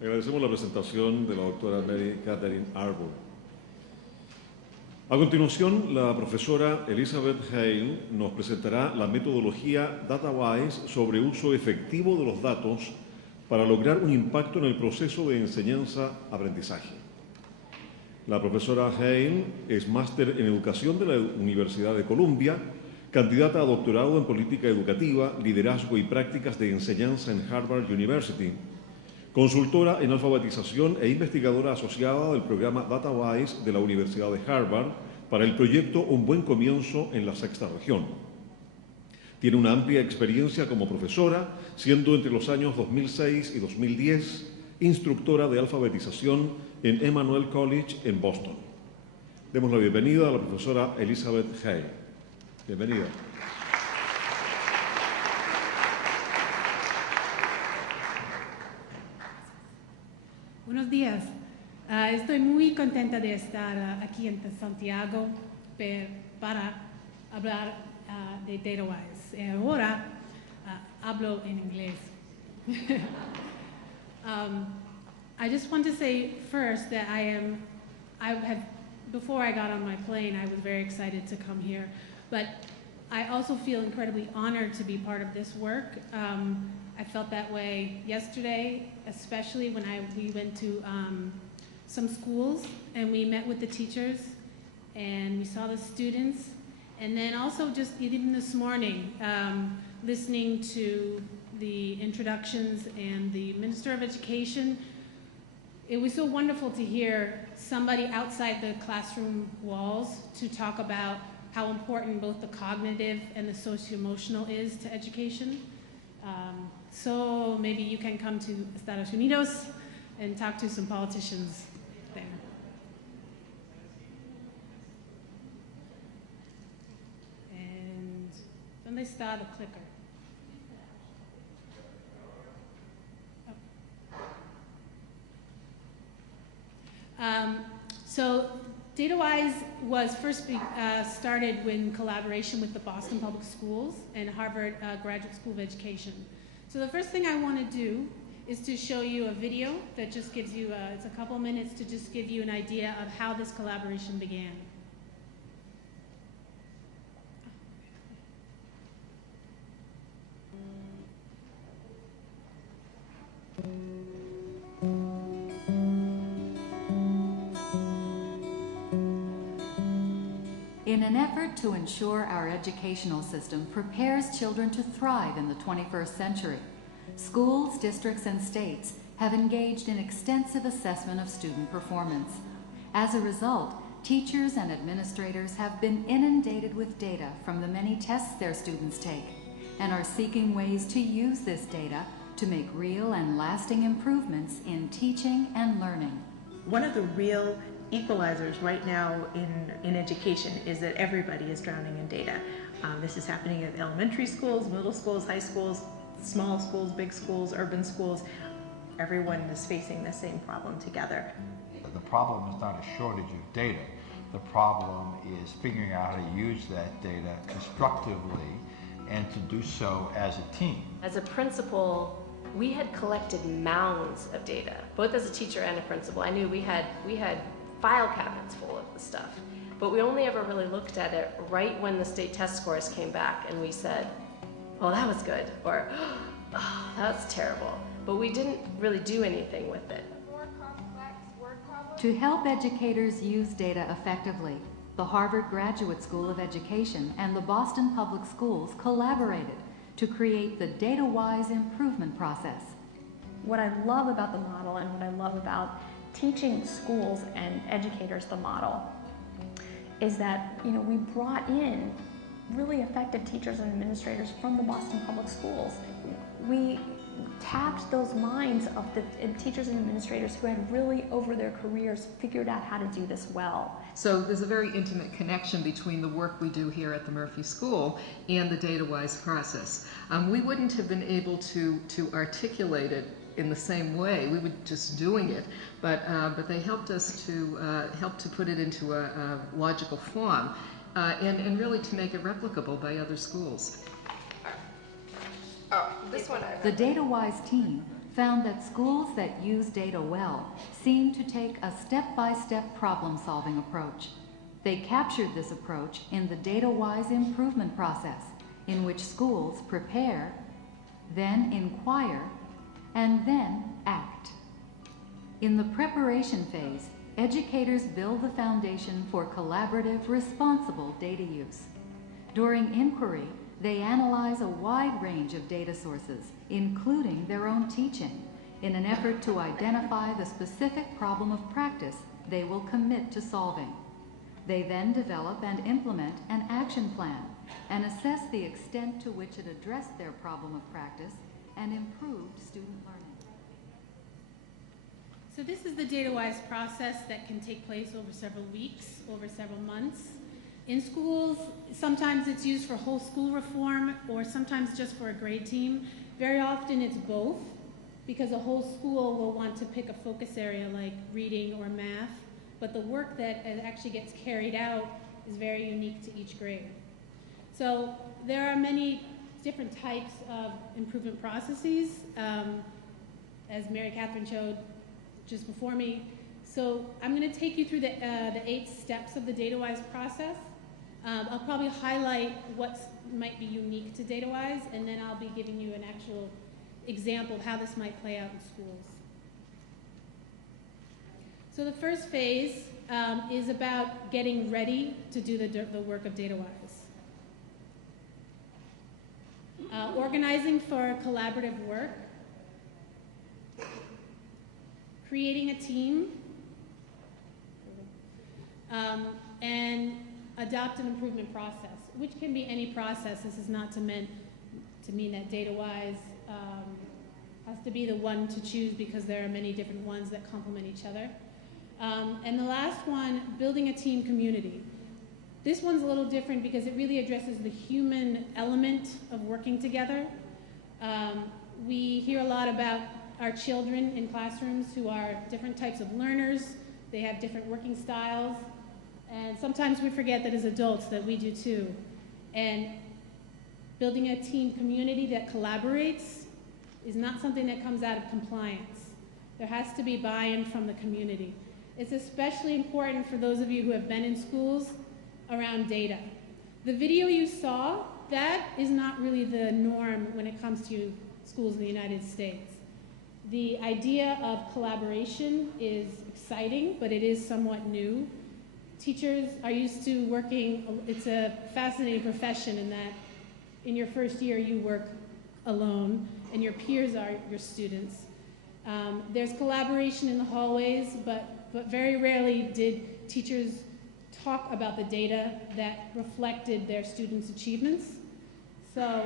Agradecemos la presentación de la doctora Mary Catherine Arbor. A continuación, la profesora Elizabeth Hale nos presentará la metodología DataWise sobre uso efectivo de los datos para lograr un impacto en el proceso de enseñanza-aprendizaje. La profesora Hale es máster en educación de la Universidad de Columbia, candidata a doctorado en política educativa, liderazgo y prácticas de enseñanza en Harvard University, consultora en alfabetización e investigadora asociada del programa DataWise de la Universidad de Harvard para el proyecto Un Buen Comienzo en la Sexta Región. Tiene una amplia experiencia como profesora, siendo entre los años 2006 y 2010 instructora de alfabetización en Emmanuel College en Boston. Demos la bienvenida a la profesora Elizabeth Hale. Bienvenida. Buenos días. Estoy muy contenta de estar aquí en Santiago para hablar de DataWise. Ahora hablo en inglés. I just want to say first that before I got on my plane, I was very excited to come here, but I also feel incredibly honored to be part of this work. I felt that way yesterday, especially when we went to some schools and we met with the teachers and we saw the students, and then also just even this morning, listening to the introductions and the Minister of Education. It was so wonderful to hear somebody outside the classroom walls to talk about how important both the cognitive and the socio-emotional is to education. So maybe you can come to Estados Unidos and talk to some politicians there. And ¿dónde está the clicker? So DataWise was first started in collaboration with the Boston Public Schools and Harvard Graduate School of Education. So the first thing I want to do is to show you a video that just gives you, it's a couple minutes to just give you an idea of how this collaboration began. In an effort to ensure our educational system prepares children to thrive in the 21st century, schools, districts, and states have engaged in extensive assessment of student performance. As a result, teachers and administrators have been inundated with data from the many tests their students take and are seeking ways to use this data to make real and lasting improvements in teaching and learning. One of the real equalizers right now in education is that everybody is drowning in data. This is happening at elementary schools, middle schools, high schools, small schools, big schools, urban schools. Everyone is facing the same problem together. The problem is not a shortage of data. The problem is figuring out how to use that data constructively and to do so as a team. As a principal, we had collected mounds of data, both as a teacher and a principal. I knew we had file cabinets full of the stuff, but we only ever really looked at it right when the state test scores came back and we said, oh, that was good, or oh, that's terrible. But we didn't really do anything with it. To help educators use data effectively, the Harvard Graduate School of Education and the Boston Public Schools collaborated to create the DataWise improvement process. What I love about the model and what I love about teaching schools and educators the model is that, we brought in really effective teachers and administrators from the Boston Public Schools. We tapped those minds of the teachers and administrators who had really, over their careers, figured out how to do this well. So there's a very intimate connection between the work we do here at the Murphy School and the DataWise process. We wouldn't have been able to articulate it in the same way. We were just doing it, but they helped us to put it into a logical form and really to make it replicable by other schools. Oh, this one. The DataWise team found that schools that use data well seem to take a step-by-step problem-solving approach. They captured this approach in the data-wise improvement process, in which schools prepare, then inquire, and then act. In the preparation phase, educators build the foundation for collaborative, responsible data use. During inquiry, they analyze a wide range of data sources, including their own teaching, in an effort to identify the specific problem of practice they will commit to solving. They then develop and implement an action plan and assess the extent to which it addressed their problem of practice and improved student learning. So this is the data-wise process that can take place over several weeks, over several months. In schools, sometimes it's used for whole school reform or sometimes just for a grade team. Very often it's both, because a whole school will want to pick a focus area like reading or math, but the work that actually gets carried out is very unique to each grade. So there are many different types of improvement processes, as Mary Catherine showed just before me. So I'm going to take you through the 8 steps of the DataWise process. I'll probably highlight what might be unique to DataWise, and then I'll be giving you an actual example of how this might play out in schools. So the first phase is about getting ready to do the work of DataWise. Organizing for collaborative work, creating a team, and adopt an improvement process, which can be any process. This is not to mean that DataWise has to be the one to choose, because there are many different ones that complement each other. And the last one, building a team community. This one's a little different because it really addresses the human element of working together. We hear a lot about our children in classrooms who are different types of learners. They have different working styles. And sometimes we forget that as adults that we do too. And building a team community that collaborates is not something that comes out of compliance. There has to be buy-in from the community. It's especially important for those of you who have been in schools around data. The video you saw, that is not really the norm when it comes to schools in the United States. The idea of collaboration is exciting, but it is somewhat new. Teachers are used to working, it's a fascinating profession in that in your first year you work alone and your peers are your students. There's collaboration in the hallways, but very rarely did teachers talk about the data that reflected their students' achievements. So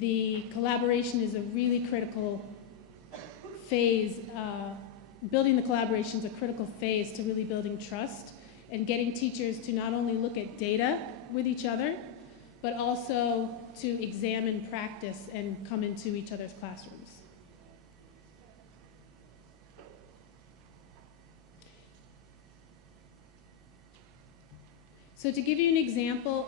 the collaboration is a really critical phase. Building the collaboration is a critical phase to really building trust and getting teachers to not only look at data with each other, but also to examine practice and come into each other's classrooms. So to give you an example,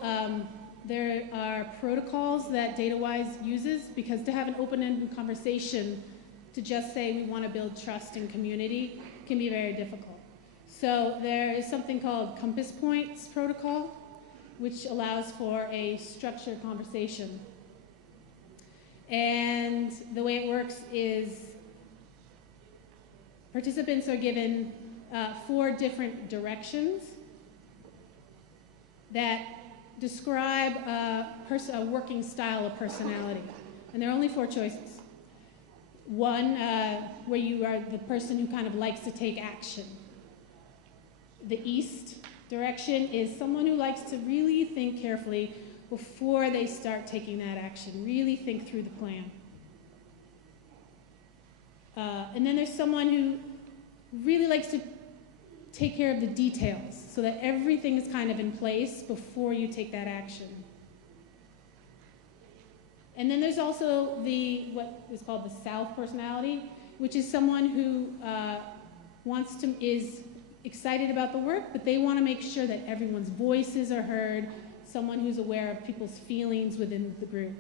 there are protocols that DataWise uses, because to have an open-ended conversation, to just say we want to build trust and community can be very difficult. So there is something called Compass Points protocol, which allows for a structured conversation. And the way it works is participants are given 4 different directions that describe a working style of personality. And there are only 4 choices. One, where you are the person who kind of likes to take action. The east direction is someone who likes to really think carefully before they start taking that action, really think through the plan. And then there's someone who really likes to take care of the details so that everything is kind of in place before you take that action. And then there's also what is called the South personality, which is someone who is excited about the work, but they want to make sure that everyone's voices are heard, someone who's aware of people's feelings within the group.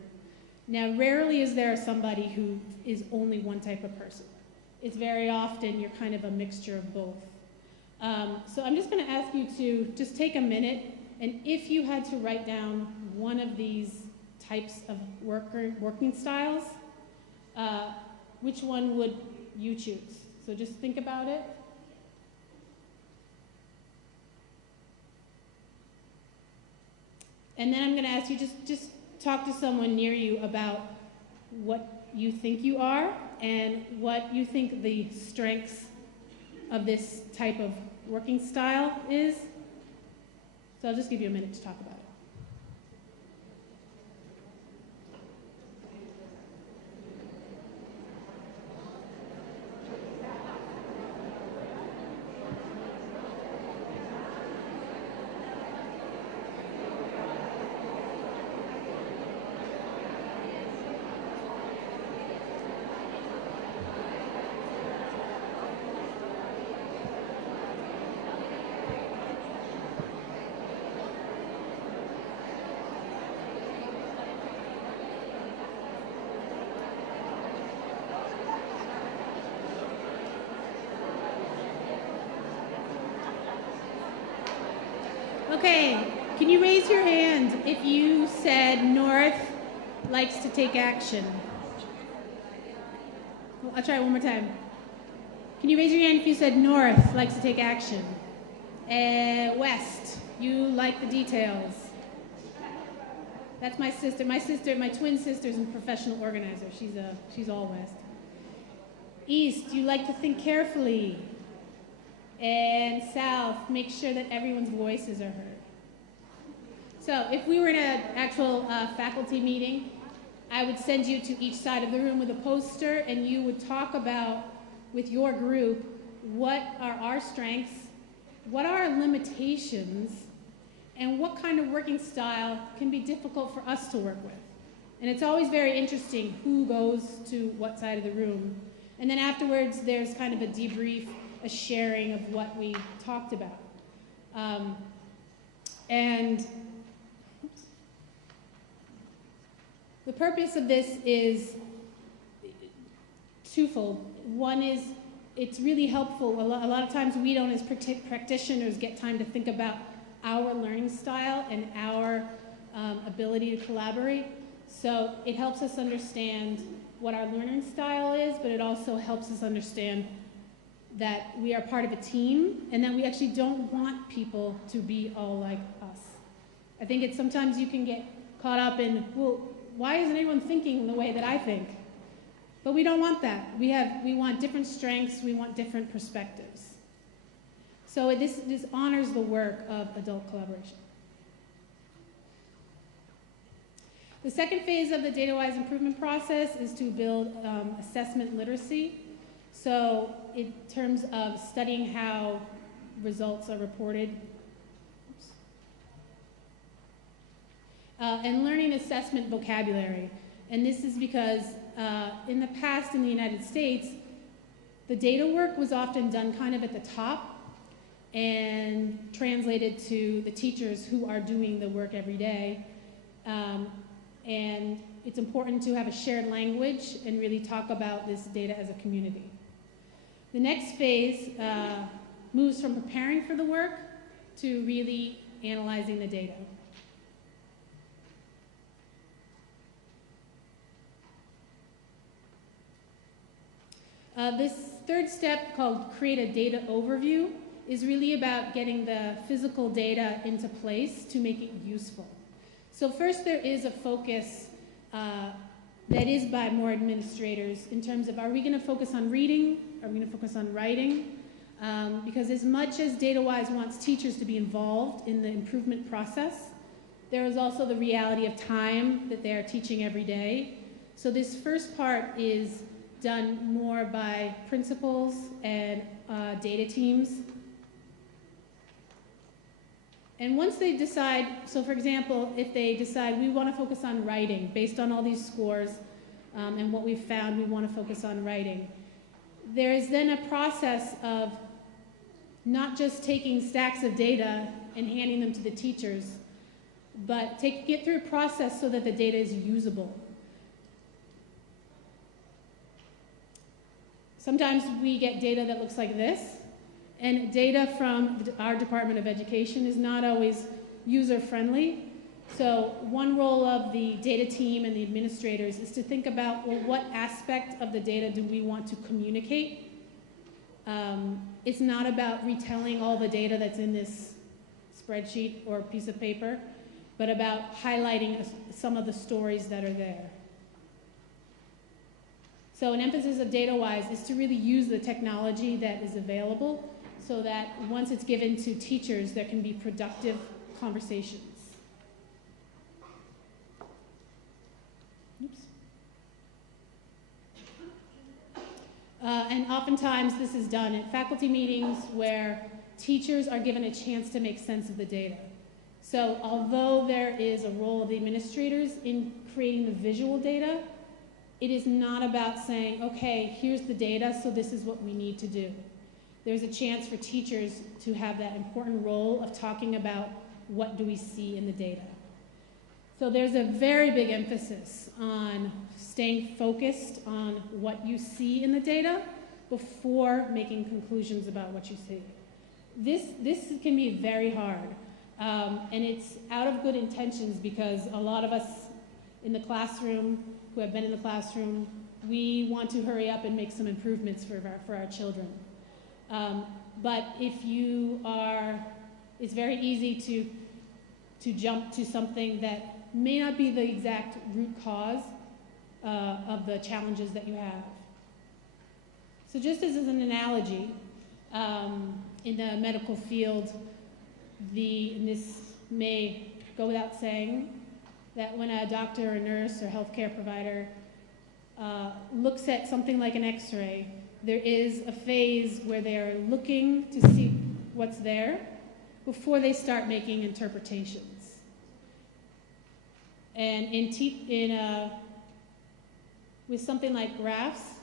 Now, rarely is there somebody who is only one type of person. It's very often you're kind of a mixture of both. So I'm just going to ask you to just take a minute, and if you had to write down one of these types of working styles, which one would you choose? So just think about it. And then I'm going to ask you just talk to someone near you about what you think you are and what you think the strengths of this type of working style is. So I'll just give you a minute to talk about it. Okay, can you raise your hand if you said North likes to take action? Well, I'll try it one more time. Can you raise your hand if you said North likes to take action? West, you like the details. That's my sister. My twin sister's a professional organizer. She's all West. East, you like to think carefully. And South, make sure that everyone's voices are heard. So if we were in an actual faculty meeting, I would send you to each side of the room with a poster, and you would talk about, with your group, what are our strengths, what are our limitations, and what kind of working style can be difficult for us to work with. And it's always very interesting who goes to what side of the room. And then afterwards, there's kind of a debrief, a sharing of what we talked about. And the purpose of this is twofold. One is it's really helpful. A lot of times we don't, as practitioners, get time to think about our learning style and our ability to collaborate. So it helps us understand what our learning style is, but it also helps us understand that we are part of a team and that we actually don't want people to be all like us. I think it's sometimes you can get caught up in, well, why isn't anyone thinking the way that I think? But we don't want that. We want different strengths, we want different perspectives. So this honors the work of adult collaboration. The second phase of the data-wise improvement process is to build assessment literacy. So in terms of studying how results are reported, and learning assessment vocabulary. And this is because in the past in the United States, the data work was often done kind of at the top and translated to the teachers who are doing the work every day. And it's important to have a shared language and really talk about this data as a community. The next phase moves from preparing for the work to really analyzing the data. This third step, called create a data overview, is really about getting the physical data into place to make it useful. So first there is a focus that is by more administrators in terms of, are we going to focus on reading? Are we going to focus on writing? Because as much as DataWise wants teachers to be involved in the improvement process, there is also the reality of time that they are teaching every day. So this first part is done more by principals and data teams. And once they decide, so for example, if they decide we want to focus on writing, based on all these scores and what we've found, we want to focus on writing. There is then a process of not just taking stacks of data and handing them to the teachers, but taking it through a process so that the data is usable. Sometimes we get data that looks like this, and data from our Department of Education is not always user-friendly. So one role of the data team and the administrators is to think about, well, what aspect of the data do we want to communicate? It's not about retelling all the data that's in this spreadsheet or piece of paper, but about highlighting some of the stories that are there. So an emphasis of DataWise is to really use the technology that is available so that once it's given to teachers, there can be productive conversations. Oops. And oftentimes this is done at faculty meetings where teachers are given a chance to make sense of the data. So although there is a role of the administrators in creating the visual data, it is not about saying, okay, here's the data, so this is what we need to do. There's a chance for teachers to have that important role of talking about what do we see in the data. So there's a very big emphasis on staying focused on what you see in the data before making conclusions about what you see. This can be very hard, and it's out of good intentions because a lot of us in the classroom, who have been in the classroom, we want to hurry up and make some improvements for our children. But if you are, it's very easy to jump to something that may not be the exact root cause of the challenges that you have. So just as an analogy, in the medical field, and this may go without saying, that when a doctor or nurse or healthcare provider looks at something like an X-ray, there is a phase where they are looking to see what's there before they start making interpretations. And with something like graphs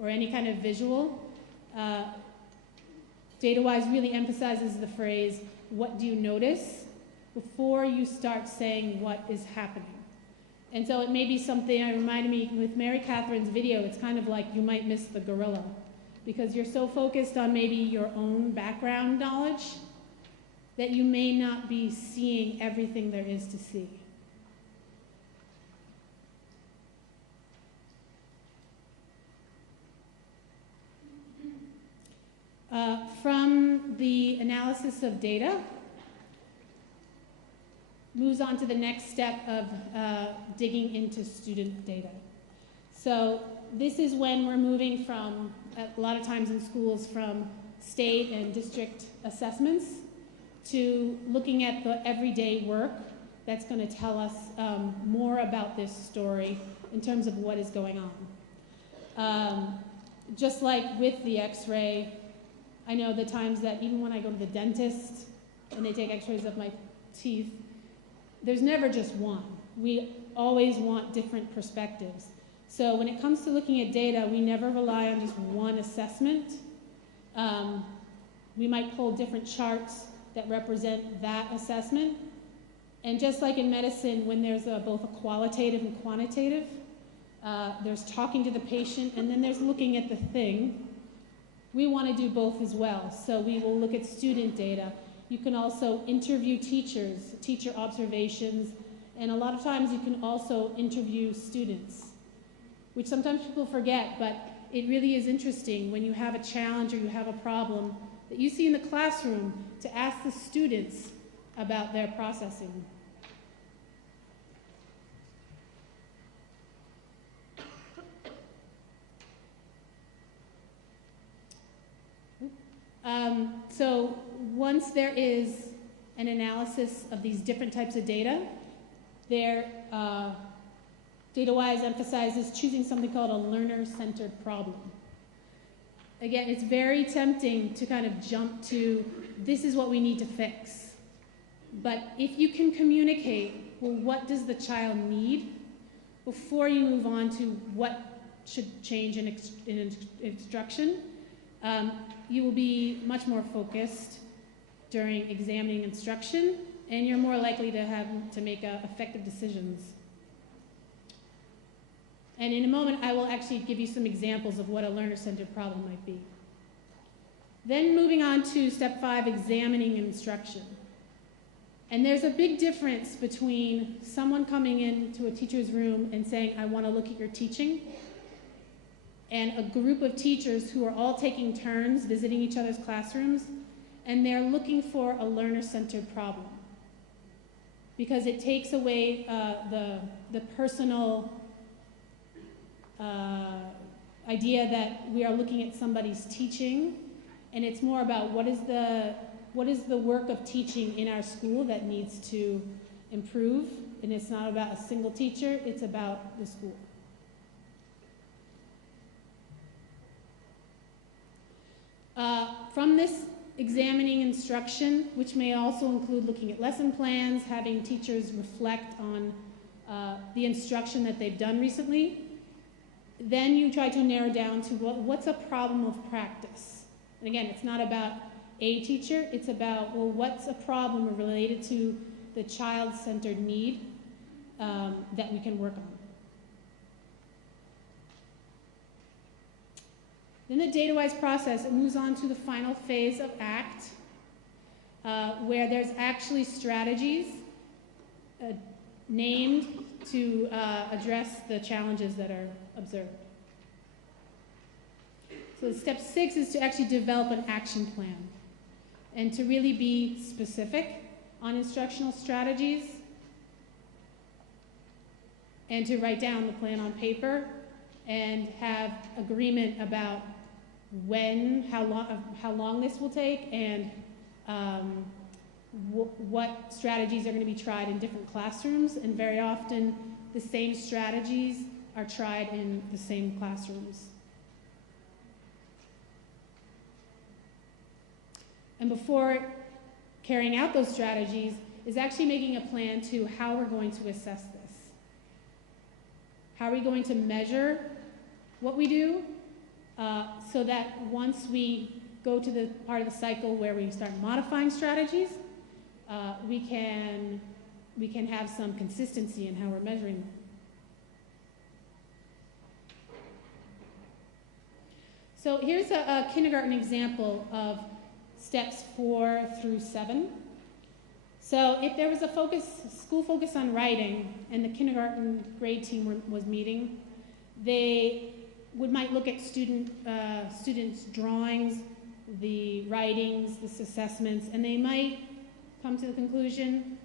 or any kind of visual, DataWise really emphasizes the phrase, what do you notice, before you start saying what is happening. And so it may be something, it reminded me with Mary Catherine's video, it's kind of like you might miss the gorilla because you're so focused on maybe your own background knowledge that you may not be seeing everything there is to see. From the analysis of data, moves on to the next step of digging into student data. So this is when we're moving from, a lot of times in schools, from state and district assessments to looking at the everyday work that's going to tell us more about this story in terms of what is going on. Just like with the X-ray, I know the times that even when I go to the dentist and they take X-rays of my teeth, there's never just one. We always want different perspectives. So when it comes to looking at data, we never rely on just one assessment. We might pull different charts that represent that assessment. And just like in medicine, when there's both a qualitative and quantitative, there's talking to the patient and then there's looking at the thing. We want to do both as well. So we will look at student data. You can also interview teachers, teacher observations, and a lot of times you can also interview students, which sometimes people forget, but it really is interesting when you have a challenge or you have a problem that you see in the classroom to ask the students about their processing. So once there is an analysis of these different types of data, DataWise emphasizes choosing something called a learner-centered problem. Again, it's very tempting to kind of jump to, this is what we need to fix. But if you can communicate, well, what does the child need before you move on to what should change in instruction, you will be much more focused during examining instruction, and you're more likely to have to make effective decisions. And in a moment, I will actually give you some examples of what a learner-centered problem might be. Then moving on to step 5, examining instruction. And there's a big difference between someone coming into a teacher's room and saying, I want to look at your teaching, and a group of teachers who are all taking turns visiting each other's classrooms, and they're looking for a learner-centered problem. Because it takes away the personal idea that we are looking at somebody's teaching, and it's more about what is the work of teaching in our school that needs to improve, and it's not about a single teacher, it's about the school. From this examining instruction, which may also include looking at lesson plans, having teachers reflect on the instruction that they've done recently, then you try to narrow down to what's a problem of practice. And again, it's not about a teacher, it's about, well, what's a problem related to the child-centered need that we can work on. Then the data-wise process, it moves on to the final phase of ACT, where there's actually strategies named to address the challenges that are observed. So step 6 is to actually develop an action plan and to really be specific on instructional strategies and to write down the plan on paper and have agreement about when, how long this will take, and what strategies are going to be tried in different classrooms. And very often, the same strategies are tried in the same classrooms. And before carrying out those strategies is actually making a plan to how we're going to assess this. How are we going to measure what we do so that once we go to the part of the cycle where we start modifying strategies, we can have some consistency in how we're measuring them. So here's a kindergarten example of steps 4 through 7. So if there was a school focus on writing, and the kindergarten grade team was meeting, they might look at students' drawings, the writings, the assessments, and they might come to the conclusion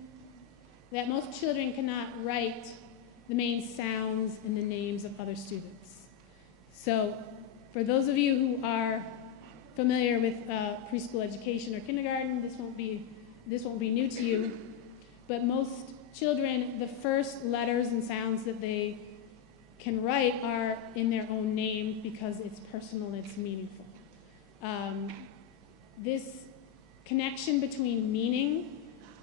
that most children cannot write the main sounds and the names of other students. So for those of you who are familiar with preschool education or kindergarten, this won't be new to you, but most children, the first letters and sounds that they can write are in their own name because it's personal, it's meaningful. This connection between meaning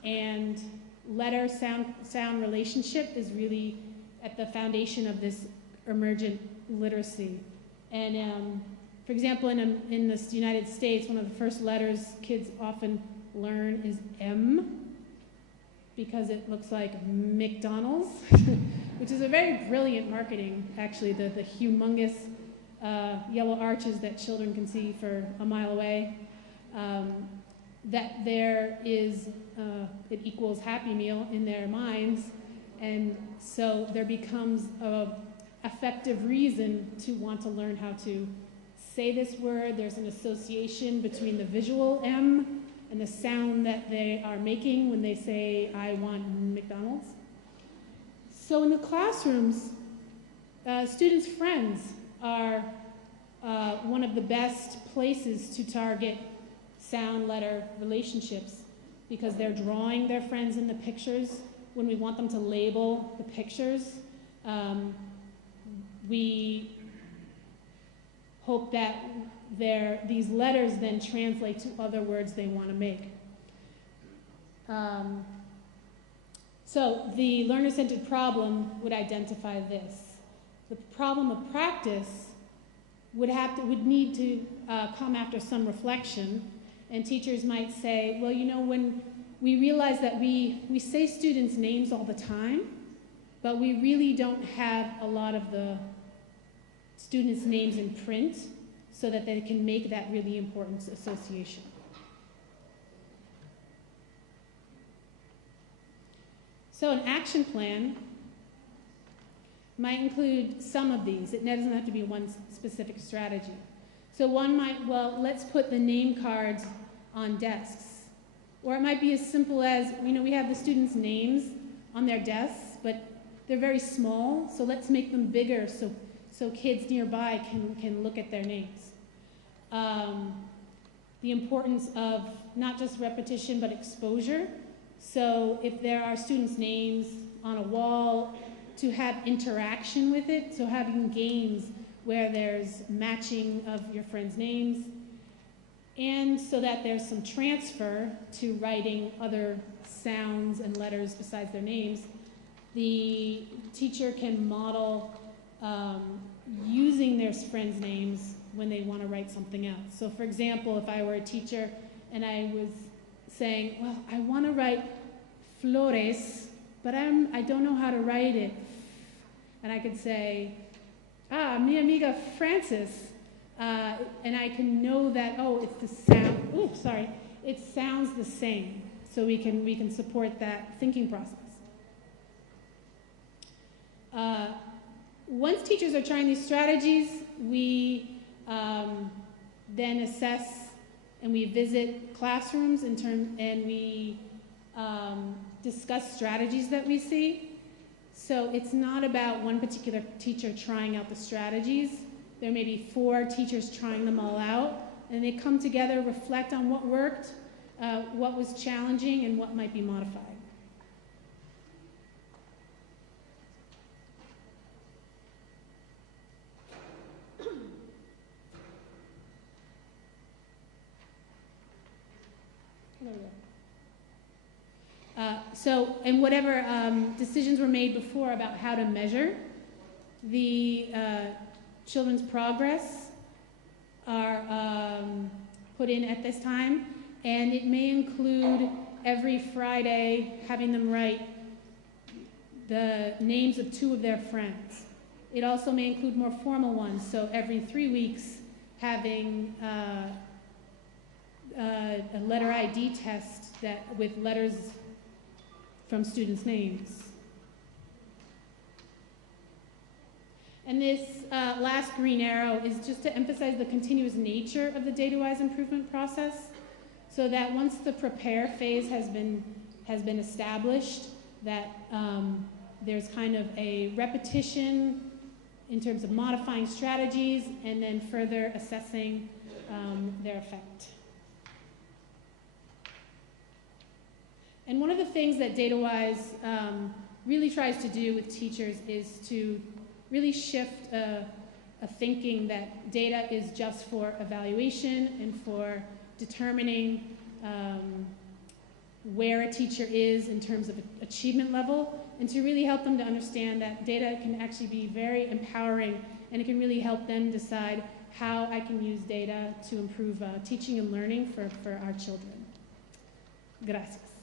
and letter sound relationship is really at the foundation of this emergent literacy. And for example, in the United States, one of the first letters kids often learn is M, because it looks like McDonald's, which is a very brilliant marketing, actually, the humongous yellow arches that children can see for a mile away, that there is, it equals Happy Meal in their minds, and so there becomes an effective reason to want to learn how to say this word. There's an association between the visual M and the sound that they are making when they say, I want McDonald's. So in the classrooms, students' friends are one of the best places to target sound-letter relationships because they're drawing their friends in the pictures. When we want them to label the pictures, we hope that these letters then translate to other words they want to make. So the learner-centered problem would identify this. The problem of practice would need to come after some reflection, and teachers might say, well, you know, when we realize that we say students' names all the time, but we really don't have a lot of the students' names in print so that they can make that really important association. So an action plan might include some of these. It doesn't have to be one specific strategy. So one might, well, let's put the name cards on desks. Or it might be as simple as, we have the students' names on their desks, but they're very small, so let's make them bigger so kids nearby can look at their names. The importance of not just repetition, but exposure. So if there are students' names on a wall, to have interaction with it, so having games where there's matching of your friends' names, and so that there's some transfer to writing other sounds and letters besides their names. The teacher can model using their friends' names when they want to write something else. So for example, if I were a teacher and I was saying, well, I want to write flores, but I don't know how to write it. And I could say, mi amiga Frances, and I can know that, it's the sound, it sounds the same. So we can support that thinking process. Once teachers are trying these strategies, we then assess and we visit classrooms and we discuss strategies that we see. So it's not about one particular teacher trying out the strategies. There may be 4 teachers trying them all out, and they come together, reflect on what worked, what was challenging, and what might be modified. And whatever decisions were made before about how to measure the children's progress are put in at this time, and it may include every Friday having them write the names of 2 of their friends. It also may include more formal ones, so every 3 weeks having a letter ID test with letters from students' names. And this last green arrow is just to emphasize the continuous nature of the data-wise improvement process, so that once the prepare phase has been established, that there's kind of a repetition in terms of modifying strategies and then further assessing their effect. And one of the things that DataWise really tries to do with teachers is to really shift a thinking that data is just for evaluation and for determining where a teacher is in terms of achievement level, and to really help them to understand that data can actually be very empowering, and it can really help them decide how I can use data to improve teaching and learning for our children. Gracias.